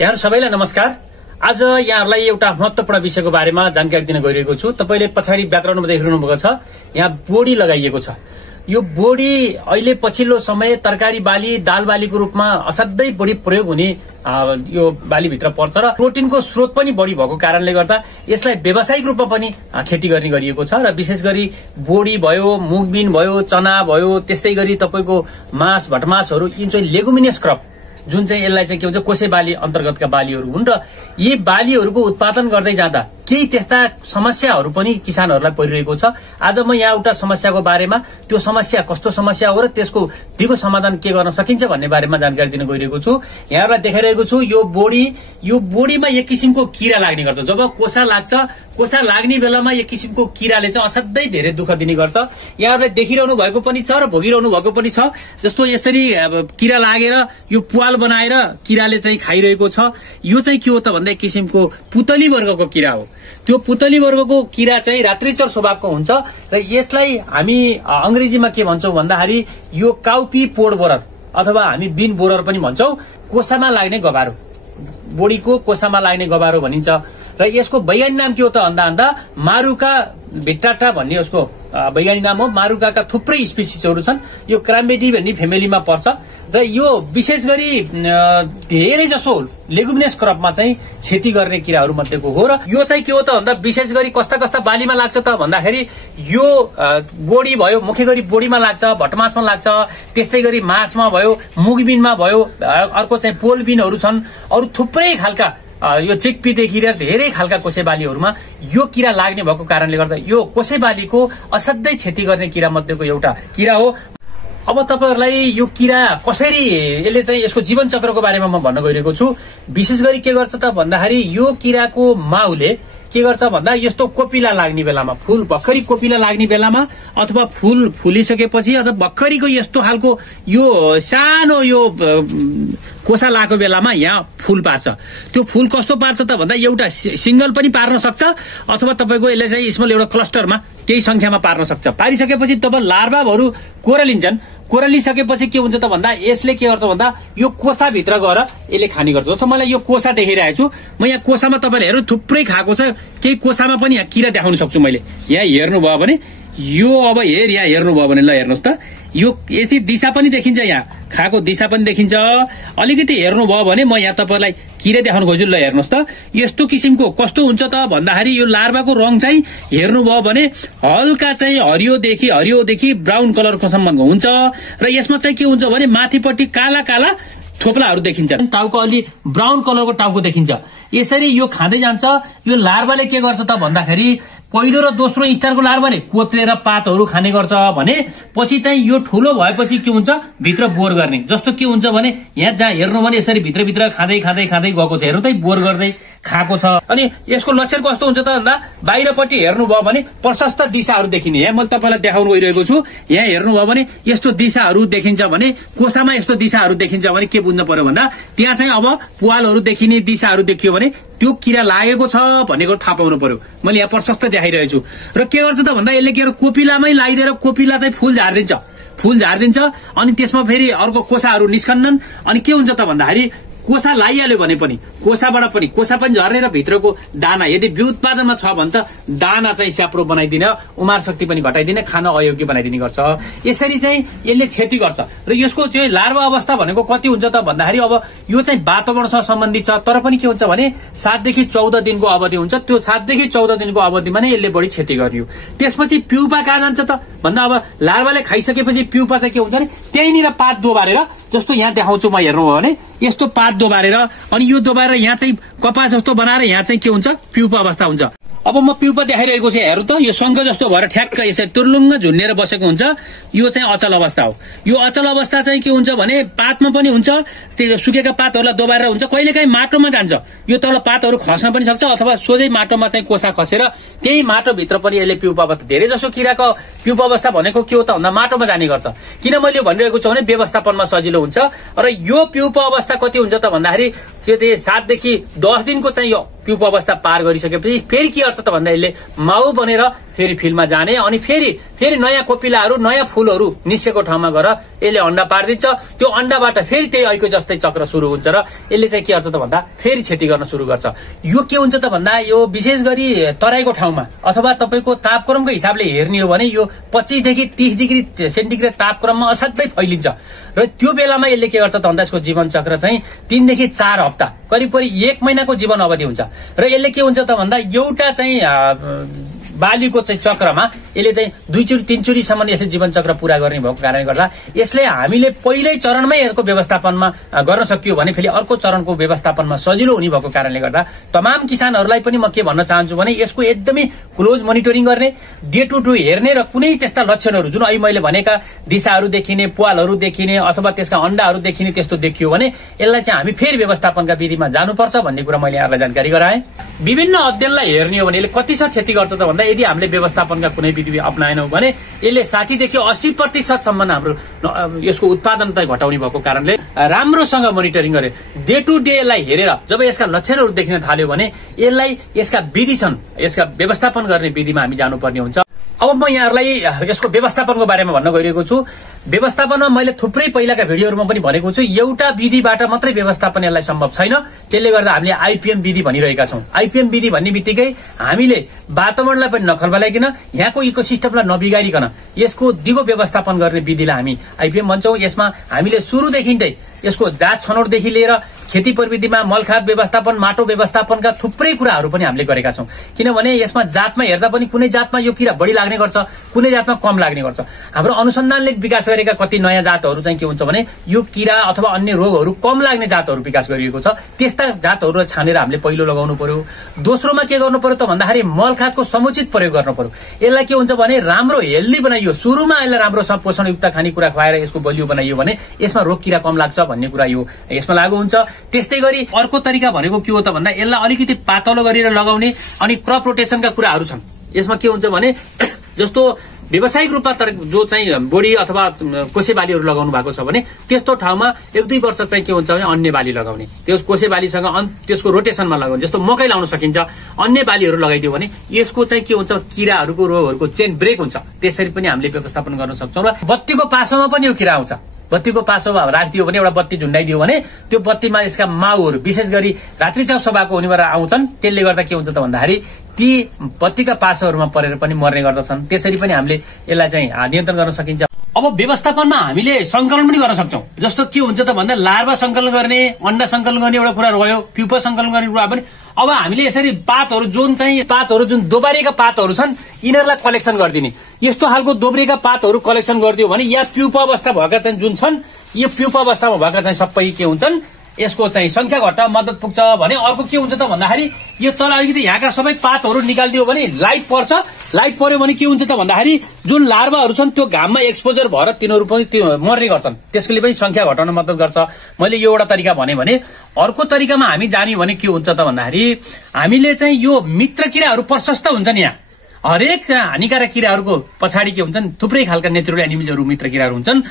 यहाँहरु सबैलाई नमस्कार। आज यहाँहरुलाई एउटा महत्त्वपूर्ण विषयको बारेमा जानकारी दिन गइरहेको छु। तपाईले पछाडी ब्याकग्राउन्डमा देखिरहनु भएको छ, यहाँ बोडी लगाइएको छ। यो बोडी अहिले पछिल्लो समय तरकारी बाली, दाल बालीको रूपमा असाध्यै बढी प्रयोग हुने यो बाली भित्र पर्छ र प्रोटिनको स्रोत पनि बढी भएको कारणले गर्दा यसलाई व्यावसायिक रूपमा पनि खेती गर्ने गरिएको छ र विशेष गरी बोडी भयो, मुगबिन भयो, चना भयो, त्यस्तै गरी तपाईको मास, भटमासहरु यी चाहिँ लेगुमिनियस क्रप जुन चाहिँ यसलाई चाहिँ के भन्छ कोसे बाली अन्तर्गतका बालीहरु हुन् र यी बालीहरुको उत्पादन गर्दै जाँदा केही त्यस्ता समस्याहरु पनि किसानहरुलाई परिरहेको छ। आज म यहाँ एउटा समस्याको बारेमा, त्यो समस्या कस्तो समस्या हो र त्यसको दिगो समाधान के गर्न सकिन्छ भन्ने बारेमा जानकारी दिन गइरहेको छु। यहाँहरुलाई देखाइरहेको छु यो बोडीमा एक किसिमको किरा लाग्ने गर्छ। जब कोसा लाग्छ, कोसा लाग्ने बेलामा एक किसिमको किराले चाहिँ असाध्यै धेरै दुःख दिने गर्छ। यहाँहरुले देखिरहनु भएको पनि छ र भोगिरहनु भएको पनि छ। जस्तो यसरी किरा लागेर यो पुवाल बनाएर किराले चाहिँ खाइरहेको छ। यो चाहिँ के हो त भन्दा एक किसिमको पुतली वर्गको किरा हो। त्यो पुतली वर्गको किरा चाहिँ रात्रिचर स्वभावको हुन्छ र यसलाई हामी अंग्रेजीमा के भन्छौं भन्दाखेरि यो काउपी पोड बोरर अथवा हामी बिन बोरर पनि भन्छौं। कोसामा लाग्ने गभारो, बोडीको कोसामा लाग्ने गभारो भनिन्छ र यसको वैज्ञानिक नाम के हो त भन्दा मारुका भिट्टाटा भन्ने उसको वैज्ञानिक नाम हो। मारुकाका थुप्रै स्पिसिसहरु छन्। यो क्राम्बेडी भन्ने फेमिलीमा पर्छ र यो विशेष गरी धेरै जसो लेगुमिनियस क्रपमा चाहिँ क्षति गर्ने किराहरु मध्येको हो र यो चाहिँ के हो त भन्दा विशेष गरी कस्ता कस्ता बालीमा लाग्छ त भन्दाखेरि यो बोडी भयो, मुख्य गरी बोडीमा लाग्छ, भटमासमा लाग्छ, त्यस्तै गरी मासमा भयो, मुगबिनमा भयो, अर्को चाहिँ पोलबिनहरु छन्, अरु थुप्रै खालका यो चिकपीदेखि लिएर धेरै खालका कोसे बालीहरुमा यो किरा लाग्ने भएको कारणले गर्दा यो कोसे बालीको असाध्यै क्षति गर्ने किरा मध्येको एउटा किरा हो। अब तपाईहरुलाई यो किरा कसरी यसले चाहिँ यसको जीवन चक्रको बारेमा म भन्न गइरहेको छु। विशेष गरी के गर्छ त भन्दाखेरि यो किराको माउले के गर्छ भन्दा यस्तो कोपिला लाग्ने बेलामा, फूल भर्खरी कोपिला लाग्ने बेलामा अथवा फूल फुलिसकेपछि अथवा भर्खरीको यस्तो खालको यो सानो यो कोसा लागेको बेलामा यहाँ फूल पार्छ। त्यो फूल कस्तो पार्छ त भन्दा एउटा सिंगल पनि पार्न सक्छ अथवा तपाईको यसले चाहिँ स्मल एउटा क्लस्टरमा केही संख्यामा पार्न सक्छ। पारिसकेपछि तब लार्भाहरु कोरलिन्छन्। कोरलिसकेपछि के हुन्छ त भन्दा यसले के गर्छ भन्दा यो कोसा भित्र गएर यसले खाने गर्छ। जस्तो मलाई यो कोसा देखिरहेको छु, म यहाँ कोसामा तपाईले हेर्नु थुप्रै खाएको छ। केही कोसामा पनि यहाँ किरा देखाउन सक्छु मैले। यहाँ हेर्नु भयो भने यो अब यहाँ हेर्नु भयो भने ल हेर्नुस् त यो यति दिशा पनि देखिन्छ, यहाँ खाएको दिशा पनि देखिन्छ। अलिकति हेर्नु भयो भने म यहाँ तपाईलाई किरा देखाउन खोज्छु। ल हेर्नुस् त यस्तो किसिमको कस्तो हुन्छ त भन्दाखेरि यो लार्भाको रङ चाहिँ हेर्नु भयो भने हल्का चाहिँ हरियोदेखि ब्राउन कलरको सम्मको हुन्छ र यसमा चाहिँ के हुन्छ भने माथिपट्टि काला काला थोप्लाहरु देखिन्छ। टाउको अलि ब्राउन कलरको टाउको देखिन्छ। यसरी यो खाँदै जान्छ। यो लार्भाले के गर्छ त भन्दाखेरि पहिलो र दोस्रो स्टारको लार्भाले कोत्रेर पातहरु खाने गर्छ भने पछि चाहिँ यो ठुलो भएपछि के हुन्छ भित्र बोर गर्ने। जस्तो के हुन्छ भने यहाँ जहाँ हेर्नु भने यसरी भित्र खाँदै गएको छ। हेर्नु त बोर गर्दै खाएको छ। अनि यसको लक्षण कस्तो हुन्छ त भन्दा बाहिरपट्टि हेर्नु भयो भने प्रशस्त दिशाहरु देखिने। यहाँ मैले तपाईलाई देखाउन गइरहेको छु। यहाँ हेर्नु भयो भने यस्तो दिशाहरु देखिन्छ भने कोसामा यस्तो दिशाहरु देखिन्छ भने के बुझ्नु पर्यो भन्दा त्यहाँ चाहिँ अब पुवालहरु देखिने दिशाहरु देखियो भने त्यो किरा लागेको छ भनेको थाहा पाउनु पर्यो। मैले यहाँ प्रशस्त देखाइरहेको छु। र के गर्छ त भन्दा यसले के कोपिलामै लगाइदिएर कोपिला चाहिँ फूल झार्दिन्छ अनि त्यसमा फेरि अर्को कोसाहरु निस्कन्नन्। अनि के हुन्छ त भन्दाखेरि कोसा लाइहाल्यो भने पनि कोसा पनि झर्ने र भित्रको दाना यदि बिउ उत्पादनमा छ भने त दाना चाहिँ स्याप्रो बनाइदिने, उमार शक्ति पनि घटाइदिने, खान अयोग्य बनाइदिने गर्छ। यसरी चाहिँ यसले क्षति गर्छ। र यसको चाहिँ लार्भा अवस्था भनेको कति हुन्छ त भन्दाखेरि अब यो चाहिँ वातावरणसँग सम्बन्धित छ। तर पनि के हुन्छ भने 7 देखि 14 दिनको अवधि हुन्छ। त्यो 7 देखि 14 दिनको अवधिमा नै यसले बढी क्षति गर्ने हो। त्यसपछि प्युपा कहाँ जान्छ त भन्दा अब लार्भाले खाइसकेपछि प्युपा चाहिँ के हुन्छ भने त्यहीँनिर पात दोबारेर, जस्तो यहाँ देखाउँछु म हेर्नु भयो भने यस्तो पात दोबारेर अनि यो दोबारेर यहाँ चाहिँ कपास जस्तो बनाएर यहाँ चाहिँ के हुन्छ प्युपा अवस्था हुन्छ। अब म प्युपा देखाइरहेको छु। हेर्नु त यो शंख जस्तो भएर ठ्याक्क यसरी तुर्लुङ्ग झुन्नेर बसेको हुन्छ। यो चाहिँ अचल अवस्था हो। यो अचल अवस्था चाहिँ के हुन्छ भने पातमा पनि हुन्छ, त्यो सुकेका पातहरुलाई दोबारेर हुन्छ, कहिलेकाहीँ माटोमा जान्छ। यो तल पातहरु खस्न पनि सक्छ अथवा सोझै माटोमा चाहिँ कोसा खसेर त्यही माटो भित्र पनि यसले प्युपा अवस्था। धेरै जसो किराको प्युपा अवस्था भनेको के हो त भन्दा माटोमा जाने गर्छ। किन मैले भनिरहेको छु भने व्यवस्थापनमा सजिलो हुन्छ। र यो प्युपा अवस्था कति हुन्छ त भन्दाखेरि 7 देखि 10 दिनको चाहिँ यो प्युपा अवस्था पार गरिसकेपछि फेरि के गर्छ त भन्दा यसले माउ बनेर फेरि फिल्डमा जाने अनि फेरि नयाँ कोपिलाहरू नयाँ फूलहरू निस्केको ठाउँमा गएर यसले अण्डा पारिदिन्छ। त्यो अण्डाबाट फेरि त्यही ऐको जस्तै चक्र सुरु हुन्छ र यसले चाहिँ के गर्छ त भन्दा फेरि क्षति गर्न सुरु गर्छ। यो के हुन्छ त भन्दा यो विशेष गरी तराईको ठाउँमा अथवा तपाईको तापक्रमको हिसाबले हेर्ने हो भने यो 25 देखि 30 डिग्री सेन्टिग्रेड तापक्रममा असाध्यै फैलिन्छ र त्यो बेलामा यसले के गर्छ त भन्दा यसको जीवन चक्र चाहिँ 3 देखि 4 हप्ता करिब 1 महिनाको जीवन अवधि हुन्छ र यसले के हुन्छ त भन्दा एउटा चाहिँ बालीको चाहिँ चक्रमा यसले चाहिँ 2 चुरी 3 चुरीसम्म यसले जीवन चक्र पूरा गर्ने भएको कारणले गर्दा यसले हामीले पहिल्यै चरणमै यसको व्यवस्थापनमा गर्न सकियो भने फेरि अर्को चरणको व्यवस्थापनमा सजिलो हुने भएको कारणले गर्दा तमाम किसानहरूलाई पनि म के भन्न चाहन्छु भने यसको एकदमै क्लोज मोनिटरिङ गर्ने, डे टु डे हेर्ने र कुनै त्यस्ता लक्षणहरू जुन अहिले मैले भनेका दिशाहरू देखिने, प्वालहरू देखिने अथवा त्यसका अण्डाहरू देखिने त्यस्तो देखियो भने यसलाई चाहिँ हामी फेरि व्यवस्थापनका विधिमा जानुपर्छ भन्ने कुरा मैले यहाँलाई जानकारी गराएँ। विभिन्न अध्ययनलाई हेर्ने हो भने यसले कतिसम्म क्षति गर्छ त भन्दा यदि हामीले व्यवस्थापनका कुनै विधि अपनाएनौं भने यसले 60 देखि 80% सम्म हाम्रो यसको उत्पादनता घटाउने भएको कारणले राम्रोसँग मोनिटरिङ गरे डे टु डे लाई हेरेर जब यसका लक्षणहरू देखिन थाल्यो भने यसलाई यसका विधि छन्, यसका व्यवस्थापन गर्ने विधिमा हामी जानुपर्ने हुन्छ। अब म यहाँहरूलाई यसको व्यवस्थापनको बारेमा भन्न गइरहेको छु। व्यवस्थापनमा मैले थुप्रै पहिलाका भिडियोहरुमा पनि भनेको छु, एउटा विधिबाट मात्रै व्यवस्थापन यसलाई सम्भव छैन। त्यसले गर्दा हामीले आईपीएम विधि भनिरहेका छौं। आईपीएम विधि भन्ने बित्तिकै हामीले वातावरणलाई पनि नखलबलाइकन यहाँको इकोसिस्टमलाई नबिगारिकन यसको दिगो व्यवस्थापन गर्ने विधिलाई हामी आईपीएम भन्छौं। यसमा हामीले सुरुदेखि नै यसको जात छनौटदेखि लिएर खेती प्रविधिमा मलखाद व्यवस्थापन, माटो व्यवस्थापनका थुप्रै कुराहरू पनि हामीले गरेका छौं। किनभने यसमा जातमा हेर्दा पनि कुनै जातमा यो किरा बढी लाग्ने गर्छ, कुनै जातमा कम लाग्ने गर्छ। हाम्रो अनुसन्धानले विकास गरेका कति नयाँ जातहरू चाहिँ के हुन्छ भने यो किरा अथवा अन्य रोगहरू कम लाग्ने जातहरू विकास गरिएको छ। त्यस्ता जातहरूलाई छानेर हामीले पहिलो लगाउनु पर्यो। दोस्रोमा के गर्नु पर्यो त भन्दाखेरि मलखादको समुचित प्रयोग गर्नु पर्यो। यसलाई के हुन्छ भने राम्रो हेल्दी बनाइयो, सुरुमा यसलाई राम्रो पोषणयुक्त खानेकुरा खुवाएर यसको बलियो बनाइयो भने यसमा रोग किरा कम लाग्छ भन्ने कुरा यो यसमा लागू हुन्छ। त्यस्तै गरी अर्को तरिका भनेको के हो त भन्दा यसलाई अलिकति पातलो गरेर लगाउने अनि क्रप रोटेसनका कुराहरू छन्। यसमा के हुन्छ भने जस्तो व्यावसायिक रूपमा जो चाहिँ बोडी अथवा कोसे बालीहरू लगाउनु भएको छ भने त्यस्तो ठाउँमा 1-2 वर्ष चाहिँ के हुन्छ भने अन्य बाली लगाउने, त्यस कोसे बालीसँग त्यसको रोटेसनमा लगाउने। जस्तो मकै लाउन सकिन्छ, अन्य बालीहरू लगाइदियो भने यसको चाहिँ के हुन्छ किराहरूको रोगहरूको चेन ब्रेक हुन्छ। त्यसरी पनि हामीले व्यवस्थापन गर्न सक्छौं। र बत्तीको पासोमा पनि यो किरा आउँछ। बत्तीको पासोमा राखिदियो भने एउटा बत्ती झुन्डाइदियो भने त्यो बत्तीमा यसका माउहरू विशेष गरी रात्रिचाउ स्वभावको हुनेबाट आउँछन्। त्यसले गर्दा के हुन्छ त भन्दाखेरि ती बत्तीका पासोहरूमा परेर पनि मर्ने गर्दछन्। त्यसरी पनि हामीले यसलाई चाहिँ नियन्त्रण गर्न सकिन्छ। अब व्यवस्थापनमा हामीले संकलन पनि गर्न सक्छौं। जस्तो के हुन्छ त भन्दा लार्वा संकलन गर्ने, अण्डा संकलन गर्ने एउटा कुरा रह्यो, प्युपा संकलन गर्ने कुरा पनि। अब हामीले यसरी पातहरू जुन दोबारिएका पातहरू छन् यिनीहरूलाई कलेक्सन गरिदिने। यस्तो खालको दोब्रिएका पातहरू कलेक्सन गरिदियो भने या प्युपा अवस्था भएका चाहिँ जुन छन् यो प्युपा अवस्थामा भएका चाहिँ सबै के हुन्छन् यसको चाहिँ संख्या घट्न मद्दत पुग्छ भने। अर्को के हुन्छ त भन्दाखेरि यो तल अलिकति यहाँका सबै पातहरू निकालिदियो भने लाइट पर्छ। लाइट पर्यो भने के हुन्छ त भन्दाखेरि जुन लार्भाहरू छन् त्यो घाममा एक्सपोजर भएर तिनीहरू पनि त्यो मर्ने गर्छन्। त्यसले पनि संख्या घटाउन मद्दत गर्छ। मैले यो एउटा तरिका भने अर्को तरिकामा हामी जाने भने के हुन्छ त भन्दाखेरि हामीले चाहिँ यो मित्र किराहरू प्रशस्त हुन्छन्। यहाँ हरेक हानिकारक किराहरूको पछाडि के हुन्छन् थुप्रै खालका नेचुरल एनिमल्सहरू मित्र किराहरू हुन्छन्।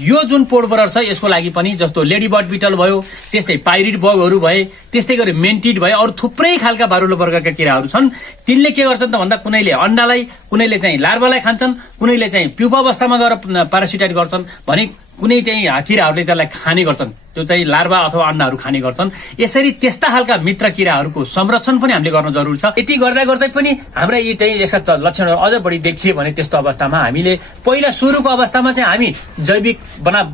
यो जुन पोडबरर छ यसको लागि पनि जस्तो लेडी बर्ड बिटल भयो, त्यस्तै पाइरिड बगहरू भए, त्यस्तै गरी मेन्टिड भए, अरू थुप्रै खालका बारुलो वर्गका किराहरू छन्। तिनले के गर्छन् त भन्दा कुनैले अण्डालाई, कुनैले चाहिँ लार्भालाई खान्छन्, कुनैले चाहिँ प्युपा अवस्थामा गएर प्यारासिटाइट गर्छन् भने कुनै चाहिँ किराहरूले त्यसलाई खाने गर्छन्। त्यो चाहिँ लार्भा अथवा अण्डाहरू खाने गर्छन्। यसरी त्यस्ता खालका मित्र किराहरूको संरक्षण पनि हामीले गर्न जरुरी छ। यति गर्दा गर्दै पनि हाम्रा यी चाहिँ यसका लक्षणहरू अझ बढी देखिए भने त्यस्तो अवस्थामा हामीले पहिला सुरुको अवस्थामा चाहिँ हामी जैविक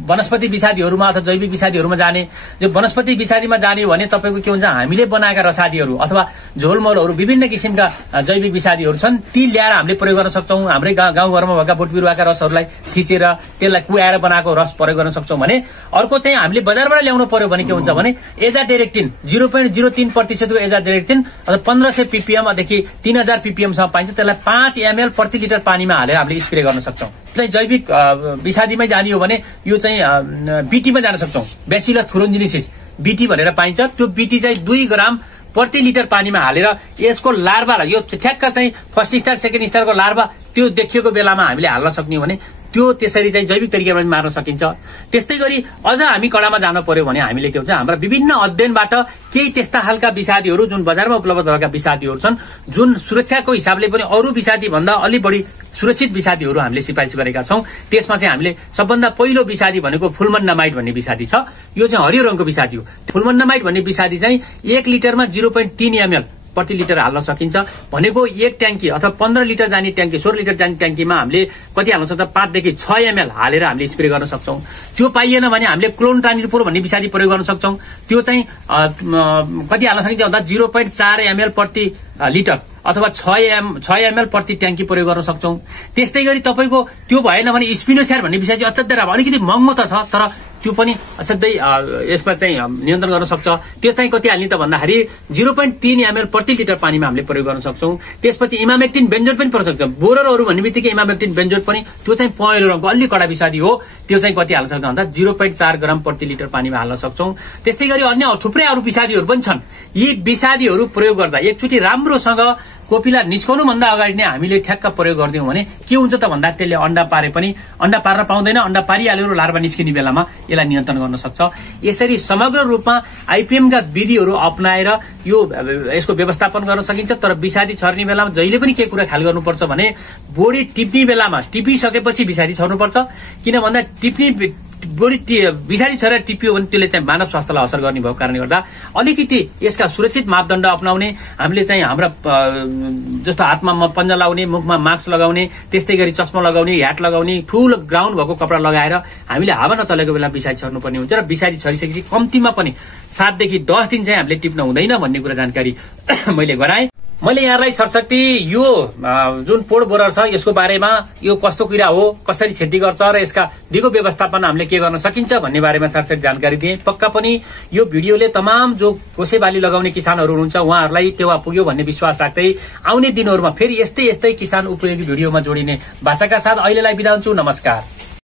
वनस्पति विषादीहरूमा अथवा जैविक विषादीहरूमा जाने। जो वनस्पति विषादीमा जाने भने तपाईको के हुन्छ हामीले बनाएका रसादीहरू अथवा झोलमलहरू विभिन्न किसिमका जैविक विषादीहरू छन् ती ल्याएर हामीले प्रयोग गर्न सक्छौं। हाम्रै गाउँघरमा भएका बोट बिरुवाका रसहरूलाई थिचेर त्यसलाई कुहाएर बनाएको रस प्रयोग गर्न सक्छौं भने। अर्को चाहिँ हामीले बजारबाट ल्याउनु पर्यो भने के हुन्छ भने एजाडेरेक्टिन 0.03% को एजाडेरेक्टिन अथवा 1500 ppm देखि 3000 ppm सम्म पाइन्छ। त्यसलाई 5 ml प्रति लिटर पानीमा हालेर हामीले स्प्रे गर्न सक्छौं। चाहिँ जैविक विषादीमै जाने हो भने यो चाहिँ बीटीमा जान सक्छौं। बेसिलस थुरोन्जिनिसिस बीटी भनेर पाइन्छ। त्यो बीटी चाहिँ 2 ग्राम प्रति लिटर पानीमा हालेर यसको लार्भालाई यो ठ्याक्क चाहिँ फर्स्ट स्टार सेकेन्ड स्टारको लार्भा त्यो देखिएको बेलामा हामीले हाल्न सक्ने भने त्यो त्यसरी चाहिँ जैविक तरिकामा मार्न सकिन्छ। त्यस्तै गरी अझ हामी कडामा जान पर्यो भने हामीले के हुन्छ, हाम्रा विभिन्न अध्ययनबाट केही त्यस्ता खालका विषादीहरू जुन बजारमा उपलब्ध भएका विषादीहरू छन्, जुन सुरक्षाको हिसाबले पनि अरू विषादी भन्दा अलि बढी सुरक्षित विषादीहरू हामीले सिफारिस गरेका छौं। त्यसमा चाहिँ हामीले सबभन्दा पहिलो विषादी भनेको फुलमन्नामाइड भन्ने विषादी छ। यो चाहिँ हरियो रङको विषादी हो। फुलमन्नामाइड भन्ने विषादी चाहिँ 1 लिटरमा 0.3 ml प्रति लिटर हाल्न सकिन्छ भनेको एक ट्याङ्की अथवा 15 लिटर जाने ट्याङ्की 16 लिटर जाने ट्याङ्कीमा हामीले कति हाल्न सक्छौँ, 5 देखि 6 ml हालेर हामीले स्प्रे गर्न सक्छौं। त्यो पाइएन भने हामीले क्लोन्ट्रानिलपुर भन्ने विषादी प्रयोग गर्न सक्छौं। त्यो चाहिँ कति हाल्न सकिन्छ भन्दा 0.4 ml प्रति लिटर अथवा 6 ml प्रति ट्याङ्की प्रयोग गर्न सक्छौं। त्यस्तै गरी तपाईको त्यो भएन भने स्पिनोसाइड भन्ने विषादी अत्यन्तै राम्रो, अलिकति महँगो त छ तर त्यो पनि असाध्यै यसमा चाहिँ नियन्त्रण गर्न सक्छ। त्यो चाहिँ कति हाल्ने त भन्दाखेरि 0.3 ml प्रति लिटर पानीमा हामीले प्रयोग गर्न सक्छौं। त्यसपछि इमामेक्टिन बेन्जोल पनि प्रयोग सक्छौं। बोररहरू भन्ने बित्तिकै इमामेक्टिन बेन्जोल पनि, त्यो चाहिँ पहेँलो रङको अलि कडा विषादी हो। त्यो चाहिँ कति हाल्न सक्छ भन्दा 0.4 ग्राम प्रति लिटर पानीमा हाल्न सक्छौं। त्यस्तै गरी अन्य थुप्रै अरू विषादीहरू पनि छन्। यी विषादीहरू प्रयोग गर्दा एकचोटि राम्रोसँग कोपिला निस्कनु भन्दा अगाडि नै हामीले ठ्याक्क प्रयोग गर्दियौं भने के हुन्छ त भन्दा त्यसले अण्डा पारे पनि अण्डा पार्न पाउँदैन, अण्डा पारिहाल्यो र लार्भा निस्किने बेलामा यसलाई नियन्त्रण गर्न सक्छ। यसरी समग्र रूपमा आइपीएम का विधिहरू अपनाएर यो यसको व्यवस्थापन गर्न सकिन्छ। तर विषादी छर्ने बेलामा जहिले पनि के कुरा ख्याल गर्नुपर्छ भने बोडी टिप्ने बेलामा टिपिसकेपछि विषादी छर्नुपर्छ। किन भन्दा बोडी विषादी छरेर टिपियो भने त्यसले चाहिँ मानव स्वास्थ्यलाई असर गर्ने भएको कारणले गर्दा अलिकति यसका सुरक्षित मापदण्ड अपनाउने, हामीले चाहिँ हाम्रा जस्तो हातमा पन्जा लगाउने, मुखमा मास्क लगाउने, त्यस्तै गरी चस्मा लगाउने, ह्याट लगाउने, ठूलो ग्राउन्ड भएको कपडा लगाएर हामीले हावा नचलेको बेला विषादी छर्नुपर्ने हुन्छ। र विषादी छरिसकेपछि कम्तीमा पनि 7 देखि 10 दिन चाहिँ हामीले टिप्न हुँदैन भन्ने कुरा जानकारी मैले गराएँ। मैले यहाँलाई सरसट्टि यो जुन पोड बोरर छ यसको बारेमा, यो कस्तो किरा हो, कसरी क्षति गर्छ र यसका दिगो व्यवस्थापन हामीले के गर्न सकिन्छ भन्ने बारेमा सरसट्टि जानकारी दिए। पक्का पनि यो भिडियोले तमाम जो कोसे बाली लगाउने किसानहरू हुनुहुन्छ उहाँहरूलाई टेवा पुग्यो भन्ने विश्वास राख्दै आउने दिनहरूमा फेरि यस्तै किसान उपयोगी भिडियोमा जोडिने बाचाका साथ अहिलेलाई बिदा हुन्छु। नमस्कार।